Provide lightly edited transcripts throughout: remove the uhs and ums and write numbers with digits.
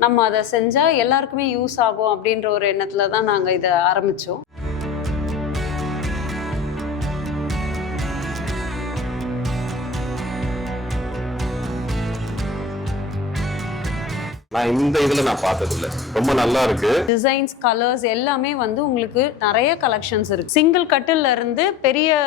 நம்ம அதை செஞ்சா எல்லாருக்குமே யூஸ் ஆகும் அப்படின்ற ஒரு எண்ணத்துல தான் நாங்க இதை ஆரம்பிச்சோம். நான் இந்த இதுல நான் பார்த்தது இல்ல, ரொம்ப நல்லா இருக்கு. டிசைன்ஸ், கலர்ஸ் எல்லாமே வந்து உங்களுக்கு நிறைய கலெக்ஷன்ஸ் இருக்கு. சிங்கிள் கட்டில்ல இருந்து பெரிய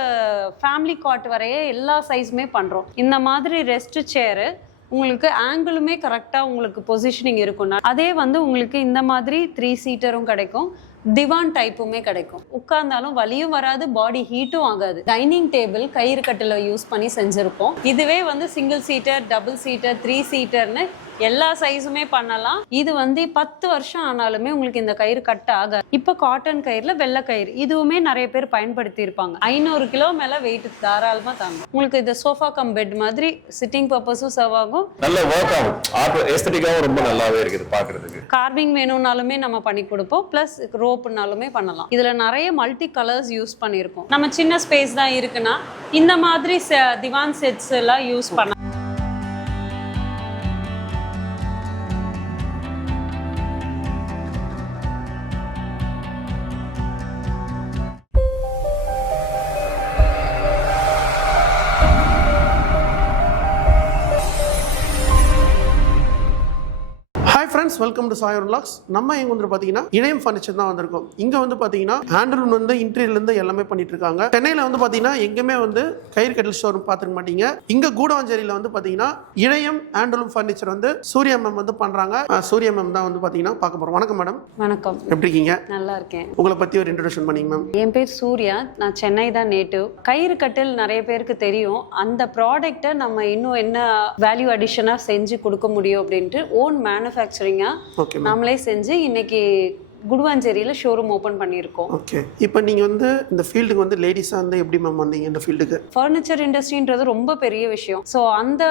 ஃபேமிலி காட் வரைய எல்லா சைஸுமே பண்றோம். இந்த மாதிரி ரெஸ்ட் சேரு உங்களுக்கு ஆங்கிளுமே கரெக்டா உங்களுக்கு பொசிஷனிங் இருக்கும். அதே வந்து உங்களுக்கு இந்த மாதிரி 3 சீட்டரும் கிடைக்கும், திவான் டைப்புமே கிடைக்கும். உட்கார்ந்தாலும் வலியும் வராது, பாடி ஹீட்டும் ஆகாது. டைனிங் டேபிள் கயிறு கட்டில யூஸ் பண்ணி செஞ்சிருக்கோம். இதுவே வந்து சிங்கிள் சீட்டர், டபுள் சீட்டர், 3 சீட்டர்னு எல்லா சைஸுமே பண்ணலாம். இது வந்து 10 வருஷம் ஆனாலுமே உங்களுக்கு இந்த கயிறு கட் ஆகாது. இப்ப காட்டன் கயிறுல வெள்ளை கயிறு இதுவுமே நிறைய பேர் பயன்படுத்தி இருப்பாங்க. 500 கிலோ மேல வெயிட் தாராளமா தாங்கும். உங்களுக்கு இது சோஃபா கம் பெட் மாதிரி சிட்டிங் பர்பஸும் சர்வ் ஆகும். நல்ல வொர்க் ஆகும், எஸ்தெட்டிக்காவும் ரொம்ப நல்லாவே இருக்குது பார்க்கிறதுக்கு. கார்விங் வேணும்னாலுமே நம்ம பண்ணி கொடுப்போம், பிளஸ் ரோப்னாலுமே பண்ணலாம். இதுல நிறைய மல்டி கலர்ஸ் யூஸ் பண்ணியிருக்கோம். நம்ம சின்ன ஸ்பேஸ் தான் இருக்குன்னா இந்த மாதிரி திவான் செட்ஸ் எல்லாம் யூஸ் பண்ண. Friends, welcome to சாயர் vlogs. நம்ம இங்கே வந்து பார்த்தீங்கன்னா இணையம் ஃபர்னிச்சர் தான் வந்திருக்கோம். இங்கே வந்து பார்த்தீங்கன்னா ஹேண்ட்லூம் வந்து இன்டீரியர்லேருந்து எல்லாமே பண்ணிட்டு இருக்காங்க. சென்னையில் வந்து பார்த்தீங்கன்னா எங்கேயுமே வந்து கயிறு கட்டில் ஷோரூம் பார்த்துக்க மாட்டீங்க. இங்கே கூடவாஞ்சேரியில் வந்து பார்த்தீங்கன்னா இணையம் ஹேண்ட்லூம் ஃபர்னிச்சர் வந்து சூர்யா மேம் வந்து பண்ணுறாங்க. சூர்யா மேம் தான் வந்து பார்த்தீங்கன்னா பார்க்க போகிறோம். வணக்கம் மேடம். வணக்கம். எப்படி இருக்கீங்க? நல்லா இருக்கேன். உங்களை பற்றி ஒரு இன்ட்ரோடக்ஷன் பண்ணிங்க மேம். என் பேர் சூர்யா, நான் சென்னை தான் நேட்டிவ். கயிறு கட்டில் நிறைய பேருக்கு தெரியும். அந்த ப்ராடக்ட்டை நம்ம இன்னும் என்ன வேல்யூ அடிஷனாக செஞ்சு கொடுக்க முடியும் அப்படின்ட்டு ஓன் மேனுஃபேக்சரிங்கா நாமளே செஞ்சு இன்னைக்கு குடுவாஞ்சேரியில ஷோரூம் ஓபன் பண்ணியிருக்கோம். ஓகே, இப்போ நீங்க வந்து இந்த ஃபீல்டுக்கு வந்து லேடிஸா வந்து எப்படி மேம் வந்தீங்க இந்த ஃபீல்டுக்கு? ஃபர்னிச்சர் இண்டஸ்ட்ரின்றது ரொம்ப பெரிய விஷயம். ஸோ அந்த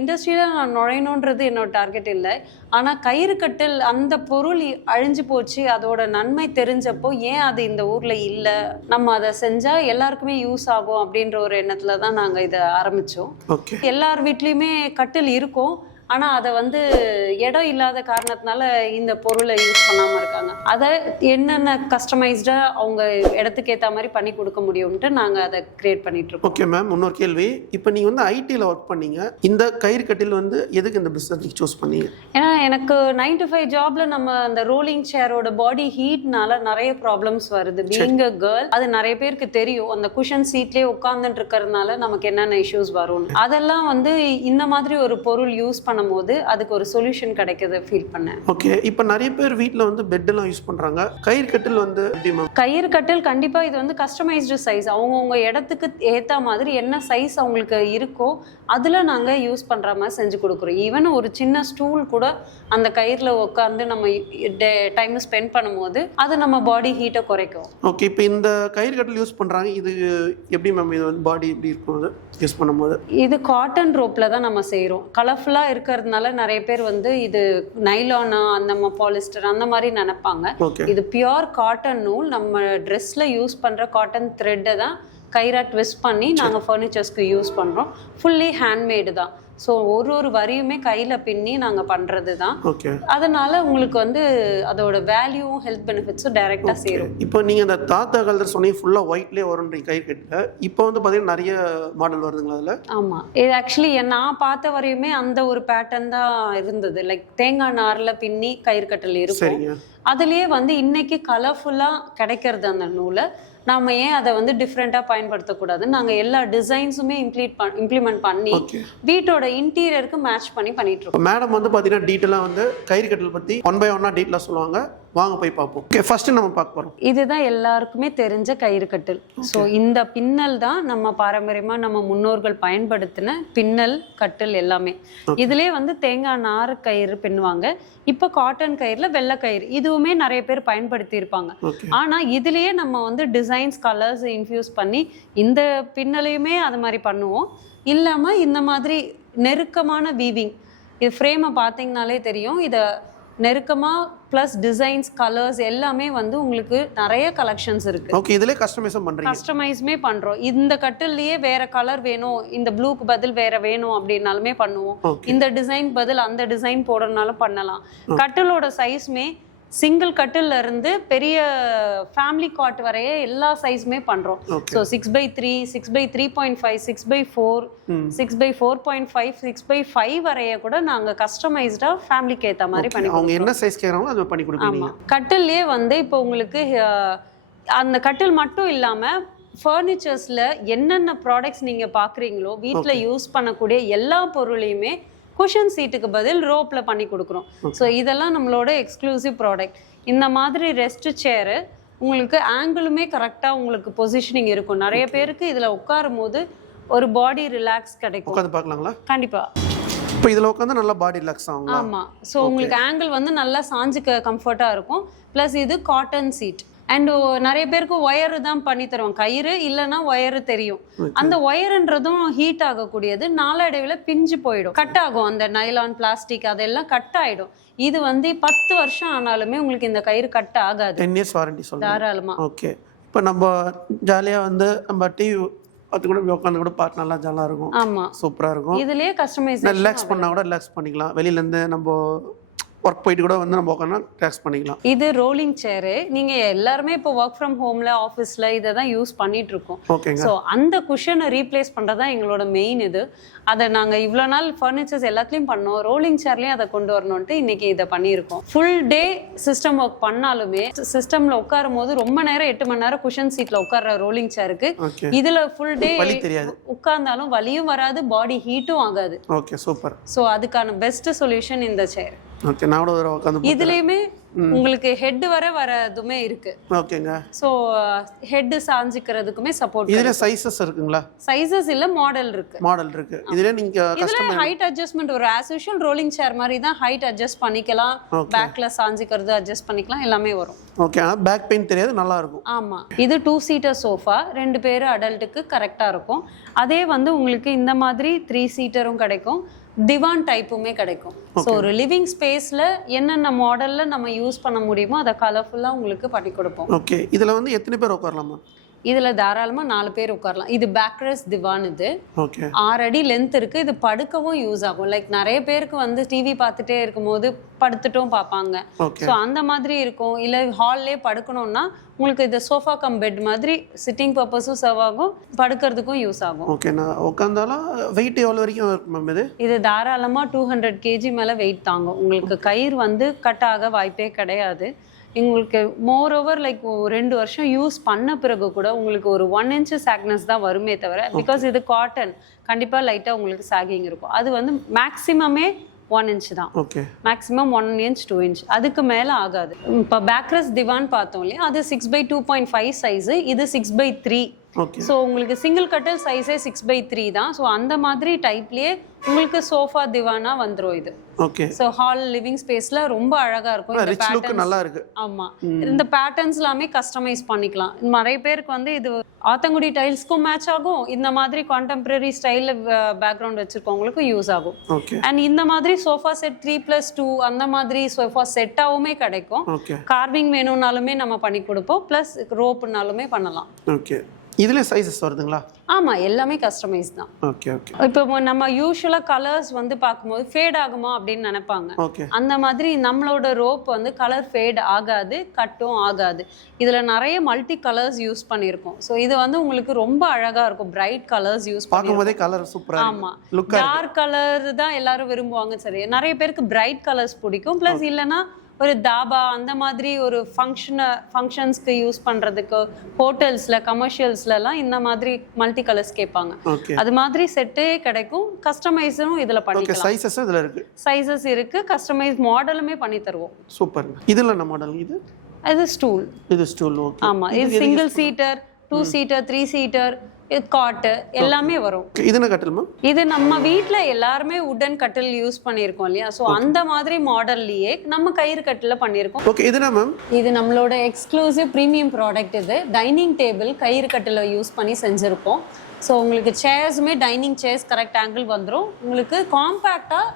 இண்டஸ்ட்ரியில நான் நுழையணுன்றது என்னோட டார்கெட் இல்லை. ஆனால் கயிறு கட்டில் அந்த பொருள் அழிஞ்சு போச்சு, அதோட நன்மை தெரிஞ்சப்போ ஏன் அது இந்த ஊர்ல இல்லை, நம்ம அதை செஞ்சா எல்லாருக்குமே யூஸ் ஆகும் அப்படின்ற ஒரு எண்ணத்துல தான் நாங்க இதை ஆரம்பிச்சோம். ஓகே, எல்லார் வீட்லயுமே கட்டில் இருக்கும், ஆனா அதை வந்து இடம் இல்லாத காரணத்தினால இந்த பொருளை யூஸ் பண்ணாம இருக்காங்க. அதை என்னென்ன கஸ்டமைஸ்டா அவங்க இடத்துக்கு ஏற்ற மாதிரி பண்ணி கொடுக்க முடியும்ட்டு நாங்க அதை கிரியேட் பண்ணிட்டு இருக்கோம். ஓகே மேம், இன்னொரு கேள்வி. இப்போ நீங்க வந்து ஐடியில் ஒர்க் பண்ணீங்க, இந்த கயிறு கட்டில் வந்து எதுக்கு இந்த பிசினஸ் சூஸ் பண்ணீங்க? ஏன்னா எனக்கு 9 to 5 ஜாப்ல நம்ம அந்த ரோலிங் சேரோட பாடி ஹீட்னால நிறைய ப்ராப்ளம்ஸ் வருது. பீயிங் அ கேர்ள் அது நிறைய பேருக்கு தெரியும். அந்த குஷன் சீட்லயே உட்கார்ந்துட்டு இருக்கிறதுனால நமக்கு என்னென்ன இஷ்யூஸ் வரும், அதெல்லாம் வந்து இந்த மாதிரி ஒரு பொருள் யூஸ் பண்ணும்போது அதுக்கு ஒரு சொல்யூஷன் கிடைக்குது ஃபீல் பண்ணேன். ஓகே, இப்போ நிறைய பேர் வீட்டில் வந்து பெட் எல்லாம் யூஸ் பண்றாங்க. கயிறு கட்டில் வந்து எப்படி மேம்? கயிறு கட்டில் கண்டிப்பா இது வந்து கஸ்டமைஸ்டு சைஸ், அவங்கவுங்க இடத்துக்கு ஏற்ற மாதிரி என்ன சைஸ் அவங்களுக்கு இருக்கோ அதுல நாங்க யூஸ் பண்ற மாதிரி செஞ்சு கொடுக்குறோம். ஈவன் ஒரு சின்ன ஸ்டூல் கூட அந்த கயிறுல உட்காந்து நம்ம டைம் ஸ்பெண்ட் பண்ணும்போது அது நம்ம பாடி ஹீட்டை குறைக்கும். ஓகே, இப்போ இந்த கயிறு கட்டில் யூஸ் பண்றாங்க, இது எப்படி மேம்? இது வந்து பாடி எப்படி இருக்கும் யூஸ் பண்ணும்போது? இது காட்டன் ரோப்ல தான் நம்ம செய்யறோம். கலர்ஃபுல்லா இருக்கிறதுனால நிறைய பேர் வந்து இது நைலானா அந்த பாலிஸ்டர் அந்த மாதிரி நினைப்பாங்க. இது பியூர் காட்டன் நூல். நம்ம ட்ரெஸ்ல யூஸ் பண்ற காட்டன் த்ரெட்டை தான் கயிறா ட்விஸ்ட் பண்ணி நாங்க ஃபர்னிச்சர்ஸ்க்கு யூஸ் பண்றோம். ஃபுல்லி ஹேண்ட்மேடு தான். ஸோ ஒரு வரியுமே கையில் பின்னி நாங்கள் பண்ணுறது தான். அதனால உங்களுக்கு வந்து அதோட வேல்யூவும் ஹெல்த் பெனிஃபிட்ஸும் டைரெக்டாக சேரும். இப்போ நீங்கள் அந்த தாத்தா காலத்தில் சொன்னீங்க ஃபுல்லாக ஒயிட்லேயே வரும்ன்றீங்க கயிறு கட்டில். இப்போ வந்து பார்த்தீங்கன்னா நிறைய மாடல் வருதுங்களா அதில்? ஆமாம், இது ஆக்சுவலி நான் பார்த்த வரையுமே அந்த ஒரு பேட்டர்ன் தான் இருந்தது. லைக் தேங்காய் நாரில் பின்னி கயிறு கட்டில் இருக்கும். அதுலேயே வந்து இன்னைக்கு கலர்ஃபுல்லாக கிடைக்கிறது அந்த நூலை. நாம ஏன் அதை வந்து டிஃப்ரெண்டாக பயன்படுத்தக்கூடாதுன்னு நாங்கள் எல்லா டிசைன்ஸுமே இம்ப்ளிமெண்ட் பண்ணி வீட்டோட இன்டீரியருக்கு மேட்ச் பண்ணிட்டு இருக்கோம். மேடம் வந்து பார்த்தீங்கன்னா டீட்டெயிலாக வந்து கயிறு கட்டில் பற்றி 1 by 1 டீட்டெயிலாக சொல்லுவாங்க. வாங்க போய் பார்ப்போம். ஓகே, ஃபர்ஸ்ட் நம்ம பார்க்க போறோம். இதுதான் எல்லாருக்குமே தெரிஞ்ச கயிறு கட்டில். ஸோ இந்த பின்னல் தான் நம்ம பாரம்பரியமா நம்ம முன்னோர்கள் பயன்படுத்தின பின்னல் கட்டில் எல்லாமே. இதுலயே வந்து தேங்காய் நார் கயிறு பின்னுவாங்க. இப்ப காட்டன் கயிறுல வெள்ளை கயிறு இதுவுமே நிறைய பேர் பயன்படுத்தி இருப்பாங்க. ஆனா இதுலயே நம்ம வந்து டிசைன்ஸ், கலர்ஸ் இன்ஃபியூஸ் பண்ணி இந்த பின்னலையுமே அது மாதிரி பண்ணுவோம். இல்லாம இந்த மாதிரி நெருக்கமான வீவிங், இது ஃப்ரேமை பார்த்தீங்கனாலே தெரியும். இதை நெருக்கமாக ப்ளஸ் டிசைன்ஸ் கலர்ஸ் எல்லாமே வந்து உங்களுக்கு நிறைய கலெக்ஷன்ஸ் இருக்கு. ஓகே, இதுல கஸ்டமைஸும் பண்றீங்க? கஸ்டமைஸ்மே பண்றோம். இந்த கட்டில்லயே வேற கலர் வேணும், இந்த ப்ளூக்கு பதில் வேற வேணும் அப்படின்னாலுமே பண்ணுவோம். இந்த டிசைன் பதில் அந்த டிசைன் போடுறதுனால பண்ணலாம். கட்டிலோட சைஸ்மே சிங்கிள் கட்டில்ல இருந்து பெரிய ஃபேமிலி காட் வரைய எல்லா சைஸுமே பண்றோம். So 6x3, 6x3.5, 6x4, 6x4.5, 6x5 வரைய கூட நாங்க கஸ்டமைஸ்டா ஃபேமிலிக்கு ஏத்த மாதிரி பண்ணி அவங்க என்ன சைஸ் கேக்குறாங்களோ அதை பண்ணி கொடுப்பீங்க. கட்டில்லே வந்து இப்போ உங்களுக்கு அந்த கட்டில் மட்டும் இல்லாம ஃபர்னிச்சர்ஸ்ல என்னென்ன ப்ராடக்ட்ஸ் நீங்க பாக்குறீங்களோ வீட்டில் யூஸ் பண்ணக்கூடிய எல்லா பொருளையுமே குஷன் சீட்டுக்கு பதில் ரோப்ல பண்ணி கொடுக்குறோம். ஸோ இதெல்லாம் நம்மளோட எக்ஸ்க்ளூசிவ் ப்ராடக்ட். இந்த மாதிரி ரெஸ்ட் சேரு உங்களுக்கு ஆங்கிளுமே கரெக்டாக உங்களுக்கு பொசிஷனிங் இருக்கும். நிறைய பேருக்கு இதில் உட்காரும் போது ஒரு பாடி ரிலாக்ஸ் கிடைக்கும். உட்காந்து பார்க்கலாங்களா? கண்டிப்பாக. இப்போ இதில் உட்காந்து நல்லா பாடி ரிலாக்ஸ் ஆகும். ஆமாம். ஸோ உங்களுக்கு ஆங்கிள் வந்து நல்லா சாஞ்சுக்க கம்ஃபர்ட்டாக இருக்கும். ப்ளஸ் இது காட்டன் சீட். அண்ட் நிறைய பேருக்கு ஒயரு தான் பண்ணி தருவோம். கயிறு இல்லைன்னா ஒயரு தெரியும். அந்த ஒயருன்றதும் ஹீட் ஆகக்கூடியது. நாளடைவில் பிஞ்சு போயிடும், கட் ஆகும். அந்த நைலான் பிளாஸ்டிக் அதெல்லாம் கட் ஆயிடும். இது வந்து 10 வருஷம் ஆனாலுமே உங்களுக்கு இந்த கயிறு கட் ஆகாது. 10 இயர்ஸ் வாரண்டி சொல்லுங்க. தாராளமா. ஓகே. இப்போ நம்ம ஜாலியாக வந்து நம்ம டிவி அது கூட உட்காந்து கூட பார்த்து நல்லா ஜாலியாக இருக்கும். ஆமா, சூப்பரா இருக்கும். இதுலயே கஸ்டமைசேஷன் ரிலாக்ஸ் பண்ணா கூட ரிலாக்ஸ் பண்ணிக்கலாம். வெளியில இருந்து நம்ம ஒர்க் போயிட்டு கூட வந்து நம்ம உட்காந்து ரிலாக்ஸ் பண்ணிக்கலாம். இது ரோலிங் சேரு. நீங்க எல்லாருமே இப்போ ஒர்க் ஃப்ரம் ஹோம்ல ஆஃபீஸ்ல இதை தான் யூஸ் பண்ணிட்டு இருக்கோம். ஓகேங்க. ஸோ அந்த குஷனை ரீப்ளேஸ் பண்றதா எங்களோட மெயின் இது. அதை நாங்க இவ்வளோ நாள் ஃபர்னிச்சர்ஸ் எல்லாத்துலயும் பண்ணோம், ரோலிங் சேர்லயும் அதை கொண்டு வரணும்ட்டு இன்னைக்கு இதை பண்ணியிருக்கோம். ஃபுல் டே சிஸ்டம் ஒர்க் பண்ணாலுமே சிஸ்டம்ல உட்காரும் போது ரொம்ப நேரம் 8 மணி நேரம் குஷன் சீட்ல உட்கார்ற ரோலிங் சேருக்கு இதுல ஃபுல் டே உட்கார்ந்தாலும் வலியும் வராது, பாடி ஹீட்டும் ஆகாது. Okay, super. ஸோ அதுக்கான பெஸ்ட் சொல்யூஷன் இந்த சேர். ஓகே, நான் கூட உட்காந்து இதுலயுமே உங்களுக்கு ஹெட் வரதுமே இருக்கு. ஓகேங்க. சோ ஹெட் சாஞ்சிக்கிறதுக்குமே சப்போர்ட். இதுல சைஸஸ் இருக்குங்களா? சைஸஸ் இல்ல, மாடல் இருக்கு. மாடல் இருக்கு. இதுல நீங்க கஸ்டமைஸ் ஹைட் அட்ஜஸ்ட்மென்ட் ஒரு ஆஸ் யூஷுவல் ரோலிங் சேர் மாதிரி தான் ஹைட் அட்ஜஸ்ட் பண்ணிக்கலாம். பேக்ல சாஞ்சிக்கிறது அட்ஜஸ்ட் பண்ணிக்கலாம், எல்லாமே வரும். ஓகே. பேக் பெயின் தெரியாது, நல்லா இருக்கும். ஆமா. இது 2 சீட்டர் சோஃபா. 2 பேர் அடல்ட்டுக்கு கரெக்டா இருக்கும். அதே வந்து உங்களுக்கு இந்த மாதிரி 3 சீட்டரும் கிடைக்கும், திவான் டைப்புமே கிடைக்கும். ஸோ ஒரு லிவிங் ஸ்பேஸ்ல என்னென்ன மாடல்ல நம்ம யூஸ் பண்ண முடியுமோ அதை கலர்ஃபுல்லா உங்களுக்கு பண்ணி கொடுப்போம். ஓகே. இதுல வந்து எத்தனை பேர் உட்காரலாமா? இதுல தாராளமா 4 பேர் உட்காரலாம். இது பேக்ரஸ் திவான். இது 6 அடி லென்த் இருக்கு. இது படுக்கவும் யூஸ் ஆகும். லைக் நிறைய பேருக்கு வந்து டிவி பார்த்துட்டே இருக்கும்போது படுத்துட்டும் பார்ப்பாங்க. ஸோ அந்த மாதிரி இருக்கும். இல்லை ஹால்லே படுக்கணும்னா உங்களுக்கு இது சோஃபா கம் பெட் மாதிரி சிட்டிங் பர்பஸும் சர்வ் ஆகும், படுக்கிறதுக்கும் யூஸ் ஆகும். ஓகே. நான் உட்காந்தாலும் வெயிட் எவ்வளோ வரைக்கும் இருக்கும் இது? இது தாராளமாக 200 kg மேலே வெயிட் தாங்கும். உங்களுக்கு கயிறு வந்து கட் ஆக வாய்ப்பே கிடையாது. உங்களுக்கு மோர் ஓவர் லைக் 2 வருஷம் யூஸ் பண்ண பிறகு கூட உங்களுக்கு ஒரு 1 inch சாக்னஸ் தான் வருமே தவிர, பிகாஸ் இது காட்டன் கண்டிப்பாக லைட்டாக உங்களுக்கு சாகிங் இருக்கும். அது வந்து மேக்ஸிமமே 1 inch தான். மேக்ஸிமம் 1 inch 2 inch, அதுக்கு மேலே ஆகாது. இப்போ பேக்ரஸ் திவான் பார்த்தோம் இல்லையா, அது 6x2.5 சைஸு, இது 6x3. ஸோ உங்களுக்கு சிங்கிள் கட்டில் சைஸே 6x3 தான். ஸோ அந்த மாதிரி டைப்லேயே உங்களுக்கு சோஃபா திவானா வந்துரும் இது. ஓகே. சோ ஹால் லிவிங் ஸ்பேஸ்ல ரொம்ப அழகா இருக்கும். இந்த பேட்டர்ன்ஸ் நல்லா இருக்கு. ஆமா, இந்த பேட்டர்ன்ஸ் எல்லாமே கஸ்டமைஸ் பண்ணிக்கலாம். நிறைய பேருக்கு வந்து இது ஆத்தங்குடி டைல்ஸ்க்கும் மேட்ச் ஆகும், இந்த மாதிரி கான்டெம்பரரி ஸ்டைல்ல பேக்ரவுண்ட் வச்சிருக்கவங்களுக்கும் யூஸ் ஆகும். அண்ட் இந்த மாதிரி சோஃபா செட் 3+2 அந்த மாதிரி சோஃபா செட்டாவுமே கிடைக்கும். கார்விங் வேணும்னாலுமே நம்ம பண்ணி கொடுப்போம், பிளஸ் ரோப்னாலுமே பண்ணலாம். ஓகே. இதுல சைஸஸ் வருதுங்களா? ஆமா, எல்லாமே கஸ்டமைஸ் தான். Okay okay. இப்போ நம்ம யூசுவலா கலர்ஸ் வந்து பார்க்கும்போது ஃபேட் ஆகுமா அப்படின்னு நினைப்பாங்க. அந்த மாதிரி நம்மளோட ரோப் வந்து கலர் ஃபேட் ஆகாது, கட்டும் ஆகாது. இதுல நிறைய மல்டி கலர்ஸ் யூஸ் பண்ணியிருக்கோம். ஸோ இது வந்து உங்களுக்கு ரொம்ப அழகா இருக்கும். பிரைட் கலர்ஸ் யூஸ் பார்க்கும்போதே கலர் சூப்பரா. ஆமா, டார்க் கலர் தான் எல்லாரும் விரும்புவாங்க. சரி, நிறைய பேருக்கு பிரைட் கலர்ஸ் பிடிக்கும். பிளஸ் இல்லைன்னா ஒரு தாபா அந்த மாதிரி ஒரு ஃபங்க்ஷன்ஸ்க்கு யூஸ் பண்றதுக்கு ஹோட்டல்ஸ்ல கமர்ஷியல்ஸ்லாம் இந்த மாதிரி மல்டி கலர்ஸ் கேட்பாங்க. அது மாதிரி செட்டே கிடைக்கும். கஸ்டமைஸும் இதுல பண்ணிக்கலாம். சைஸஸ் இதுல இருக்கு. சைஸஸ் இருக்கு, கஸ்டமைஸ் மாடலுமே பண்ணி தருவோம். சூப்பர். இதுல என்ன மாடல்? இது ஸ்டூல். இது ஸ்டூல். ஓகே. ஆமா, இது சிங்கிள் சீட்டர், 2 சீட்டர், 3 சீட்டர், காட்டு எல்லாமே வரும். இது என்ன கட்டில் மேம்? இது நம்ம வீட்ல எல்லாருமே வுடன் கட்டில் யூஸ் பண்ணிருக்கோம் இல்லையா, சோ அந்த மாதிரி மாடல்லயே நம்ம கயிறு கட்டில பண்ணிருக்கோம். ஓகே. இது என்ன மேம்? இது நம்மளோட எக்ஸ்க்ளூசிவ் பிரீமியம் ப்ராடக்ட். இது டைனிங் டேபிள் கயிறு கட்டில யூஸ் பண்ணி செஞ்சிருக்கோம். ஸோ உங்களுக்கு சேர்ஸுமே டைனிங் சேர்ஸ் கரெக்ட் ஆங்கிள் வந்துடும். உங்களுக்கு காம்பேக்டாக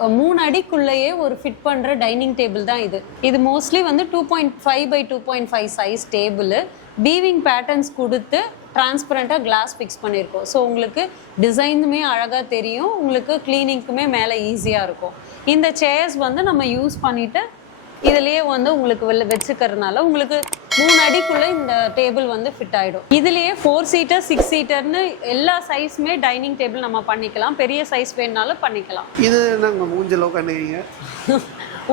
3 அடிக்குள்ளேயே ஒரு ஃபிட் பண்ற டைனிங் டேபிள் தான் இது. இது மோஸ்ட்லி வந்து 2.5 by 2.5 சைஸ் டேபிள். பீவிங் பேட்டர்ன்ஸ் கொடுத்து டிரான்ஸ்பரண்டா கிளாஸ் ஃபிக்ஸ் பண்ணியிருக்கோம். ஸோ உங்களுக்கு டிசைனுமே அழகா தெரியும், உங்களுக்கு கிளீனிங்க்குமே மேலே ஈஸியா இருக்கும். இந்த சேர்ஸ் வந்து நம்ம யூஸ் பண்ணிட்டு இதுலயே வந்து உங்களுக்கு வச்சுக்கிறதுனால உங்களுக்கு 3 அடிக்குள்ள இந்த டேபிள் வந்து ஃபிட் ஆயிடும். இதுலயே 4 சீட்டர் 6 சீட்டர்னு எல்லா சைஸ்மே டைனிங் டேபிள் நம்ம பண்ணிக்கலாம். பெரிய சைஸ் வேணுனாலும் பண்ணிக்கலாம். இது நாங்கள் ஊஞ்சல் உட்காந்துங்க.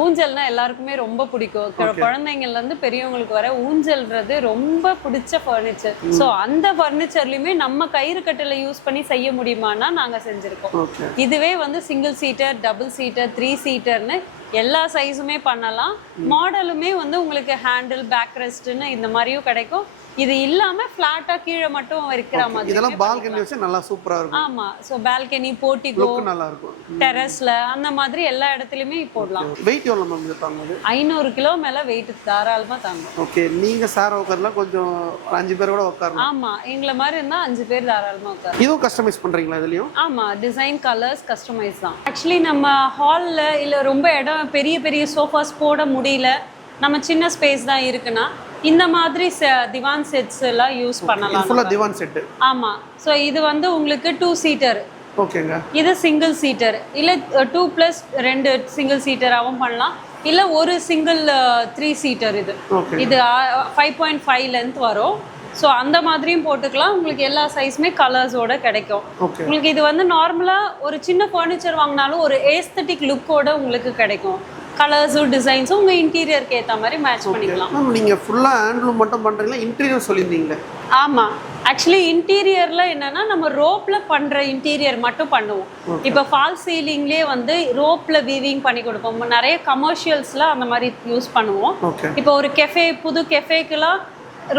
ஊஞ்சல்னா எல்லாருக்குமே ரொம்ப பிடிக்கும். குழந்தைங்கள்ல இருந்து பெரியவங்களுக்கு வர ஊஞ்சல்ன்றது ரொம்ப பிடிச்ச ஃபர்னிச்சர். ஸோ அந்த ஃபர்னிச்சர்லயுமே நம்ம கயிறு கட்டில யூஸ் பண்ணி செய்ய முடியுமானா நாங்க செஞ்சிருக்கோம். இதுவே வந்து சிங்கிள் சீட்டர், டபுள் சீட்டர், 3 சீட்டர்னு எல்லா சைஸுமே பண்ணலாம். மாடலுமே வந்து உங்களுக்கு ஹேண்டில், பேக் ரெஸ்ட்னு இந்த மாதிரியும் கிடைக்கும். இது இல்லாம ஃபிளாட்டா கீழே மட்டும் இருக்கிற மாதிரி இதெல்லாம் பால்கனி வச்சு நல்லா சூப்பரா இருக்கும். ஆமா, சோ பால்கனி, போர்டிகோ, நல்லா இருக்கும். டெரஸ்ல அந்த மாதிரி எல்லா இடத்துலயுமே போடலாம். வெயிட் எவ்வளவு மேம் இது தாங்குது? 500 கிலோ மேல வெயிட் தாராளமா தாங்கும். ஓகே, நீங்க சார் உட்காரலாம், கொஞ்சம் 5 பேர் கூட உட்காரலாம். ஆமா, எங்களை மாதிரி இருந்தா 5 பேர் தாராளமா உட்காரலாம். இதுவும் கஸ்டமைஸ் பண்றீங்களா இதுலயும்? ஆமா, டிசைன், கலர்ஸ் கஸ்டமைஸ் தான். ஆக்சுவலி நம்ம ஹால்ல இல்ல ரொம்ப இடம் பெரிய பெரிய சோஃபாஸ் போட முடியல, நம்ம சின்ன ஸ்பேஸ் தான் இருக்குன்னா இந்த மாதிரி திவான் செட்ஸ் எல்லாம் யூஸ் பண்ணலாம். ஃபுல்லா திவான் செட். ஆமா, சோ இது வந்து உங்களுக்கு 2 சீட்டர். ஓகேங்க. இது சிங்கிள் சீட்டர் இல்ல 2 + 2 சிங்கிள் சீட்டராகவும் பண்ணலாம், இல்ல ஒரு சிங்கிள் 3 சீட்டர். இது 5.5 லென்த் வரும். ஸோ அந்த மாதிரியும் போட்டுக்கலாம். உங்களுக்கு எல்லா சைஸுமே கலர்ஸோட கிடைக்கும். உங்களுக்கு இது வந்து நார்மலா ஒரு சின்ன ஃபர்னிச்சர் வாங்கினாலும் ஒரு ஏஸ்தட்டிக் லுக்கோட உங்களுக்கு கிடைக்கும். கலர்ஸும் டிசைன்ஸும் உங்கள் இன்டீரியருக்கு ஏற்ற மாதிரி மேட்ச் பண்ணிக்கலாம். நீங்கள் ஃபுல்லாக ஹேண்ட்லூம் மட்டும் பண்ணுறீங்களா? இன்டீரியர் சொல்லியிருந்தீங்களே. ஆமாம், ஆக்சுவலி இன்டீரியரில் என்னென்னா நம்ம ரோப்பில் பண்ணுற இன்டீரியர் மட்டும் பண்ணுவோம். இப்போ ஃபால் சீலிங்லேயே வந்து ரோப்பில் வீவிங் பண்ணி கொடுப்போம். நிறைய கமர்ஷியல்ஸில் அந்த மாதிரி யூஸ் பண்ணுவோம். இப்போ ஒரு கெஃபே, புது கெஃபேக்கெலாம்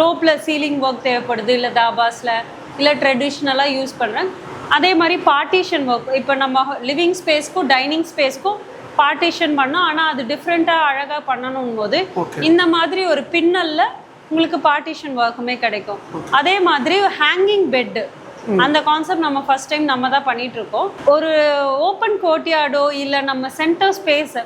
ரோப்பில் சீலிங் ஒர்க் தேவைப்படுது, இல்லை தாபாஸில் இல்லை ட்ரெடிஷ்னலாக யூஸ் பண்ணுறேன். அதே மாதிரி பார்ட்டிஷன் ஒர்க், இப்போ நம்ம லிவிங் ஸ்பேஸ்க்கும் டைனிங் ஸ்பேஸ்க்கும் பார்ட்டிஷன் பண்ணோம், ஆனால் அது டிஃப்ரெண்ட்டாக அழகாக பண்ணணும் போது இந்த மாதிரி ஒரு பின்னலில் உங்களுக்கு பார்ட்டிஷன் ஒர்க்குமே கிடைக்கும். அதே மாதிரி ஹேங்கிங் பெட்டு, அந்த கான்செப்ட் நம்ம ஃபர்ஸ்ட் டைம் நம்ம தான் பண்ணிட்டு இருக்கோம். ஒரு ஓப்பன் கோர்ட்யார்டோ இல்லை நம்ம சென்டர் ஸ்பேஸ்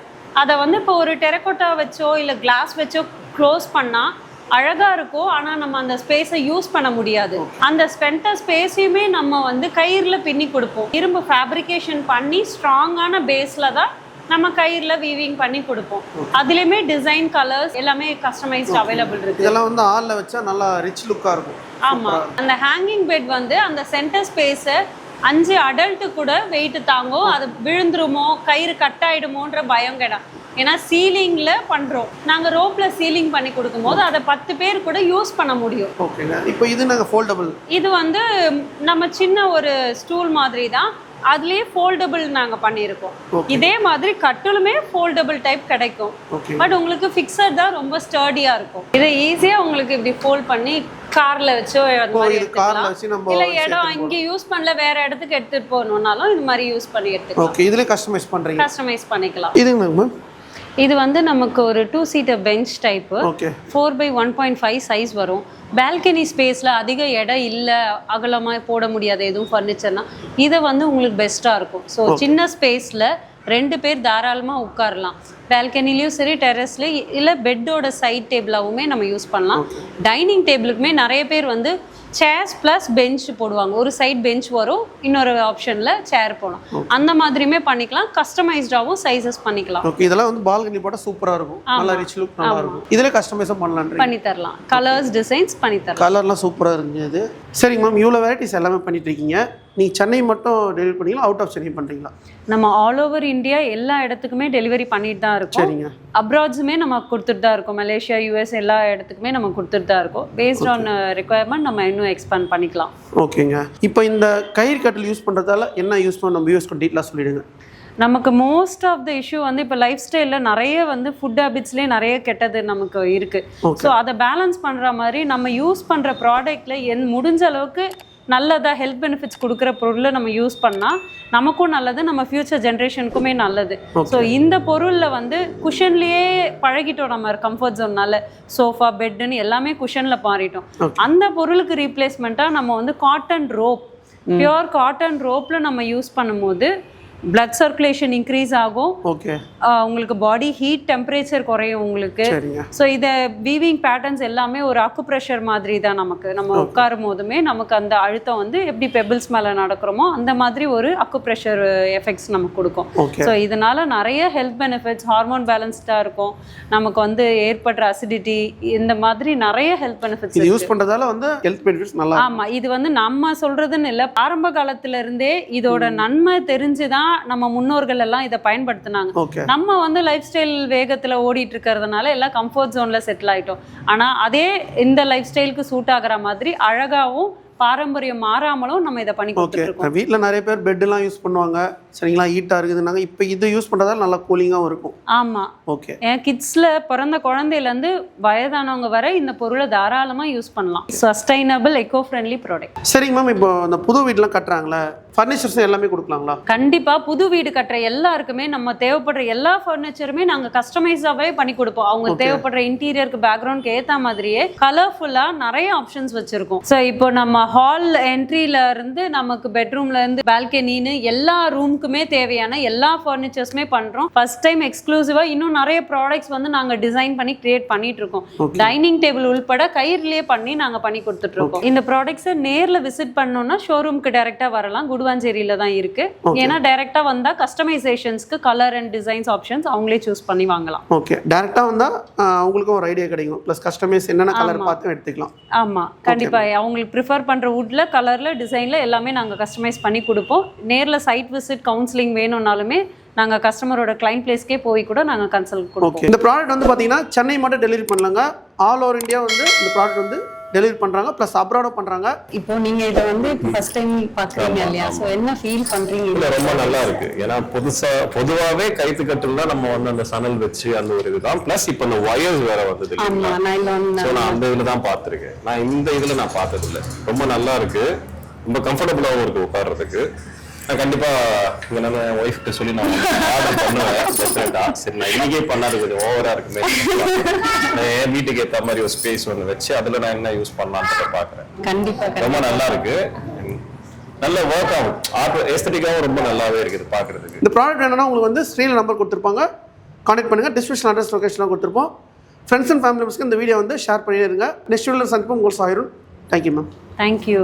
அதை வந்து இப்போ ஒரு டெரக்கோட்டா வச்சோ இல்லை கிளாஸ் வச்சோ க்ளோஸ் பண்ணால் அழகாக இருக்கும், ஆனால் நம்ம அந்த ஸ்பேஸை யூஸ் பண்ண முடியாது. அந்த ஸ்பென்டர் ஸ்பேஸையுமே நம்ம வந்து கயிறில் பின்னி கொடுப்போம். இரும்பு ஃபேப்ரிகேஷன் பண்ணி ஸ்ட்ராங்கான பேஸில் தான் நம்ம கயிறுல வீவிங் பண்ணி கொடுப்போம். அதுலயுமே டிசைன், கலர்ஸ் எல்லாமே கஸ்டமைஸ்ட் அவைலபிள் இருக்கு. இதெல்லாம் வந்து ஹால்ல வச்சா நல்லா ரிச் லுக்கா இருக்கும். ஆமா, அந்த ஹேங்கிங் பெட் வந்து அந்த சென்டர் ஸ்பேஸ் 5 அடல்ட் கூட வெயிட் தாங்கும். அது விழுந்துருமோ, கயிறு கட் ஆயிடுமோன்ற பயம் கிடையாது. ஏன்னா சீலிங்ல பண்றோம், நாங்க ரோப்ல சீலிங் பண்ணி கொடுக்கும்போது அதை 10 பேர் கூட யூஸ் பண்ண முடியும். ஓகேங்க. இப்போ இது நாங்க ஃபோல்டபிள், இது வந்து நம்ம சின்ன ஒரு ஸ்டூல் மாதிரி தான், அதுலயே ஃபோல்டபிள் நாங்க பண்ணியிருக்கோம். இதே மாதிரி கட்டிலுமே ஃபோல்டபிள் டைப் கிடைக்கும். பட் உங்களுக்கு ஃபிக்ஸட் தான், ரொம்ப ஸ்டர்டியா இருக்கும். இதை ஈஸியா உங்களுக்கு இப்படி ஃபோல்ட் பண்ணி கார்ல வச்சோ இல்ல இடம் இங்க யூஸ் பண்ணல வேற இடத்துக்கு எடுத்துட்டு போகணும்னாலும் இது மாதிரி யூஸ் பண்ணி எடுத்துக்கலாம். ஓகே, இதுல கஸ்டமைஸ் பண்றீங்க? கஸ்டமைஸ் பண்ணிக்கலாம். இதுங்க மேம், இது வந்து நமக்கு ஒரு 2 seater bench type, 4 by 1.5 size வரும். பால்கனி ஸ்பேஸில் அதிக இடம் இல்லை, அகலமாக போட முடியாது எதுவும் ஃபர்னிச்சர்னா இதை வந்து உங்களுக்கு பெஸ்ட்டாக இருக்கும். ஸோ சின்ன ஸ்பேஸில் 2 பேர் தாராளமாக உட்காரலாம். பால்கனிலையும் சரி, டெரஸ்லேயும் இல்லை பெட்டோட சைட் டேபிளாகவுமே நம்ம யூஸ் பண்ணலாம். டைனிங் டேபிளுக்குமே நிறைய பேர் வந்து சேர்ஸ் ப்ளஸ் பெஞ்ச் போடுவாங்க. ஒரு சைட் பெஞ்ச் வரும், இன்னொரு ஆப்ஷனில் சேர் போகலாம். அந்த மாதிரியுமே பண்ணிக்கலாம். கஸ்டமைஸ்டாகவும் சைஸஸ் பண்ணிக்கலாம். ஓகே, இதெல்லாம் வந்து பால்கனி போட்டால் சூப்பராக இருக்கும், நல்லா ரிச் லுக் நல்லா இருக்கும். இதில் கஸ்டமைஸும் பண்ணலாம், பண்ணி தரலாம். கலர்ஸ், டிசைன்ஸ் பண்ணி தரலாம். கலர்லாம் சூப்பராக இருக்குது. சரிங்க மேம், இவ்வளோ வெரைட்டிஸ் எல்லாமே பண்ணிட்டு இருக்கீங்க. நீங்கள் சென்னை மட்டும் டெலிவரி பண்ணீங்களா, அவுட் ஆஃப் சென்னை பண்ணுறீங்களா? நம்ம ஆல் ஓவர் இந்தியா எல்லா இடத்துக்குமே டெலிவரி பண்ணிட்டு தான் இருக்கோம். சரிங்க. அப்ராட்ஸுமே நம்ம கொடுத்துட்டு தான் இருக்கோம். மலேசியா, யூஎஸ் எல்லா இடத்துக்குமே நம்ம கொடுத்துட்டு தான் இருக்கோம். பேஸ்ட் ஆன் ரெக்குயர்மெண்ட் நம்ம இன்னும் எக்ஸ்பேண்ட் பண்ணிக்கலாம். ஓகேங்க. இப்போ இந்த கயிறு கட்டில் யூஸ் பண்ணுறதால என்ன யூஸ் பண்ண நம்ம யூஸ் டீட்டெயிலாக சொல்லிடுங்க. நமக்கு மோஸ்ட் ஆஃப் த இஷ்யூ வந்து இப்போ லைஃப் ஸ்டைலில் நிறைய வந்து ஃபுட் ஹேபிட்ஸ்லேயே நிறைய கெட்டது நமக்கு இருக்குது. ஸோ அதை பேலன்ஸ் பண்ணுற மாதிரி நம்ம யூஸ் பண்ணுற ப்ராடக்டில் முடிஞ்ச அளவுக்கு நல்லதாக ஹெல்த் பெனிஃபிட்ஸ் கொடுக்குற பொருளை நம்ம யூஸ் பண்ணால் நமக்கும் நல்லது, நம்ம ஃப்யூச்சர் ஜென்ரேஷனுக்குமே நல்லது. ஸோ இந்த பொருளில் வந்து குஷன்லேயே பழகிட்டோம். நம்ம கம்ஃபர்ட் ஜோன்னால சோஃபா, பெட்டுன்னு எல்லாமே குஷனில் மாறிட்டோம். அந்த பொருளுக்கு ரீப்ளேஸ்மெண்ட்டாக நம்ம வந்து காட்டன் ரோப், பியோர் காட்டன் ரோப்பில் நம்ம யூஸ் பண்ணும்போது blood circulation இன்க்ரீஸ் ஆகும். ஓகே உங்களுக்கு பாடி ஹீட் டெம்பரேச்சர் குறையும் உங்களுக்கு. சரிங்க. ஸோ இதை வீவிங் பேட்டர்ன்ஸ் எல்லாமே ஒரு அக்குப்ரெஷர் மாதிரி தான் நமக்கு. நம்ம உட்காரும் போதுமே நமக்கு அந்த அழுத்தம் வந்து எப்படி பெபிள்ஸ் மேலே நடக்கிறோமோ அந்த மாதிரி ஒரு அக்குப்ரெஷர் எஃபெக்ட்ஸ் நமக்கு கொடுக்கும். ஸோ இதனால நிறைய ஹெல்த் பெனிஃபிட்ஸ், ஹார்மோன் பேலன்ஸ்டாக இருக்கும், நமக்கு வந்து ஏற்படுற அசிடிட்டி, இந்த மாதிரி நிறைய ஹெல்த் பெனிஃபிட்ஸ் இது யூஸ் பண்றதால வந்து ஹெல்த் பெனிஃபிட்ஸ் நல்லா. ஆமா, இது வந்து நம்ம சொல்றதுன்னு இல்லை, ஆரம்ப காலத்துல இருந்தே இதோட நன்மை தெரிஞ்சுதான் நம்ம முன்னோர்கள் எல்லாம் இதை பயன்படுத்தினாங்க. நம்ம வந்து லைஃப் ஸ்டைல் வேகத்துல ஓடிட்டு இருக்கிறதுனால எல்லாம் கம்ஃபர்ட் ஜோன்ல செட்டில் ஆயிட்டோம். ஆனா அதே இந்த லைஃப் ஸ்டைலுக்கு சூட் ஆகுற மாதிரி அழகாவும் பாரம்பரியம் மாறாமலும் நம்ம இதை பண்ணி கொடுத்துருக்கோம். வீட்டில் நிறைய பேர் பெட்டெல்லாம் யூஸ் பண்ணுவாங்க, சரிங்களா, ஹீட்டாக இருக்குதுன்னாங்க. இப்போ இது யூஸ் பண்ணுறதால நல்லா கூலிங்காகவும் இருக்கும். ஆமாம். ஓகே. என் கிட்ஸில் பிறந்த குழந்தையிலேருந்து வயதானவங்க வரை இந்த பொருளை தாராளமாக யூஸ் பண்ணலாம். Sustainable echo friendly product. சரிங்க மேம், இப்போ இந்த புது வீடெலாம் கட்டுறாங்களே, ஃபர்னிச்சர்ஸ் எல்லாமே கொடுக்கலாங்களா? கண்டிப்பாக. புது வீடு கட்டுற எல்லாருக்குமே நம்ம தேவைப்படுற எல்லா ஃபர்னிச்சருமே நாங்கள் கஸ்டமைஸாகவே பண்ணி கொடுப்போம். அவங்க தேவைப்படுற இன்டீரியருக்கு பேக்ரவுண்ட்க்கு ஏற்ற மாதிரியே கலர்ஃபுல்லாக நிறைய ஆப்ஷன்ஸ் வச்சுருக்கோம். ஸோ இப்போ நம்ம ஹால் என்ட்ரியில இருந்து நமக்கு பெட்ரூம்ல இருந்து பால்கனின்னு எல்லா ரூமுக்குமே தேவையான எல்லா ஃபர்னிச்சர்ஸுமே பண்றோம். ஃபர்ஸ்ட் டைம் எக்ஸ்க்ளூசிவா இன்னும் நிறைய ப்ராடக்ட்ஸ் வந்து நாங்க டிசைன் பண்ணி கிரியேட் பண்ணிட்டு இருக்கோம். டைனிங் டேபிள் உள்பட கயிறுலயே பண்ணி நாங்க பண்ணி கொடுத்துட்டு இருக்கோம். இந்த ப்ராடக்ட்ஸை நேர்ல விசிட் பண்ணோம்னா ஷோரூம்க்கு டைரக்டா வரலாம். குடுவாஞ்சேரியில தான் இருக்கு. ஏன்னா டைரக்டா வந்தா கஸ்டமைசேஷன்ஸ்க்கு கலர் அண்ட் டிசைன்ஸ் ஆப்ஷன்ஸ் அவங்களே சூஸ் பண்ணி வாங்கலாம். ஓகே, டைரக்டா வந்தா உங்களுக்கு ஒரு ஐடியா கிடைக்கும். ப்ளஸ் கஸ்டமைஸ் என்னென்ன கலர் பார்த்து எடுத்துக்கலாம். ஆமா, கண்டிப்பா. அவங்களுக்கு ப்ரிஃபர் பண்ற வுட்ல, கலர்ல, டிசைன்ல எல்லாமே நாங்க கஸ்டமைஸ் பண்ணி கொடுப்போம். நேர்ல சைட் விசிட், கவுன்சிலிங் வேணும்னாலுமே நாங்க கஸ்டமரோட கிளைண்ட் பிளேஸ்க்கே போய் கூட நாங்க கன்சல்ட் கொடுப்போம். இந்த ப்ராடக்ட் வந்து பாத்தீங்கன்னா சென்னை மட்டும் டெலிவரி பண்ணலாங்க. ஆல் ஓவர் இந்தியா வந்து இந்த ப்ராடக்ட் வந்து டெலிவரி பண்றாங்க, ப்ளஸ் அப்ராடும் பண்றாங்க. இப்போ நீங்க இத வந்து ஃபர்ஸ்ட் டைம் பாக்குறீங்க இல்லையா? சோ என்ன ஃபீல் பண்றீங்க? இல்ல, ரொம்ப நல்லா இருக்கு. ஏன்னா பொதுவாவே கைத்து கட்டுனா நம்ம வந்து அந்த சணல் வச்சு அந்த ஒரு இதுதான். பிளஸ் இப்போ இந்த வயர்ஸ் வேற வந்தது இல்லையா? நான் அந்த இதுல தான் பார்த்திருக்கேன். நான் இந்த இதுல நான் பார்த்தது இல்லை. ரொம்ப நல்லா இருக்கு, ரொம்ப கம்ஃபர்டபுளாகவும் இருக்கு உட்கார்றதுக்கு. நான் கண்டிப்பா இங்க நம்ம ஒய்ஃப்கிட்ட சொல்லி நான் ஆர்டர் பண்ணுவேன் டெஃபினட்டா. சரி, நான் இன்னைக்கே பண்ணாது கொஞ்சம் ஓவரா இருக்குமே, என் வீட்டுக்கு ஏற்ற மாதிரி ஒரு ஸ்பேஸ் ஒன்று வச்சு அதுல நான் என்ன யூஸ் பண்ணலாம்னு பாக்குறேன். கண்டிப்பா ரொம்ப நல்லா இருக்கு, நல்ல ஒர்க் ஆகும், ஆர்ட் எஸ்தட்டிக்காவும் ரொம்ப நல்லாவே இருக்குது பாக்குறதுக்கு. இந்த ப்ராடக்ட் என்னன்னா உங்களுக்கு வந்து ஸ்க்ரீன்ல நம்பர் கொடுத்துருப்பாங்க, கான்டாக்ட் பண்ணுங்க. டிஸ்கிரிப்ஷன் அட்ரஸ் லொகேஷன்லாம் கொடுத்துருப்போம். ஃப்ரெண்ட்ஸ் அண்ட் ஃபேமிலி மெம்பர்ஸ்க்கு இந்த வீடியோ வந்து ஷேர் பண்ணிடுங்க. நெக்ஸ்ட் வீடியோவில் சந்திப்போம். உங்கள் சாயிரும். Thank you ma'am. தேங்க்யூ.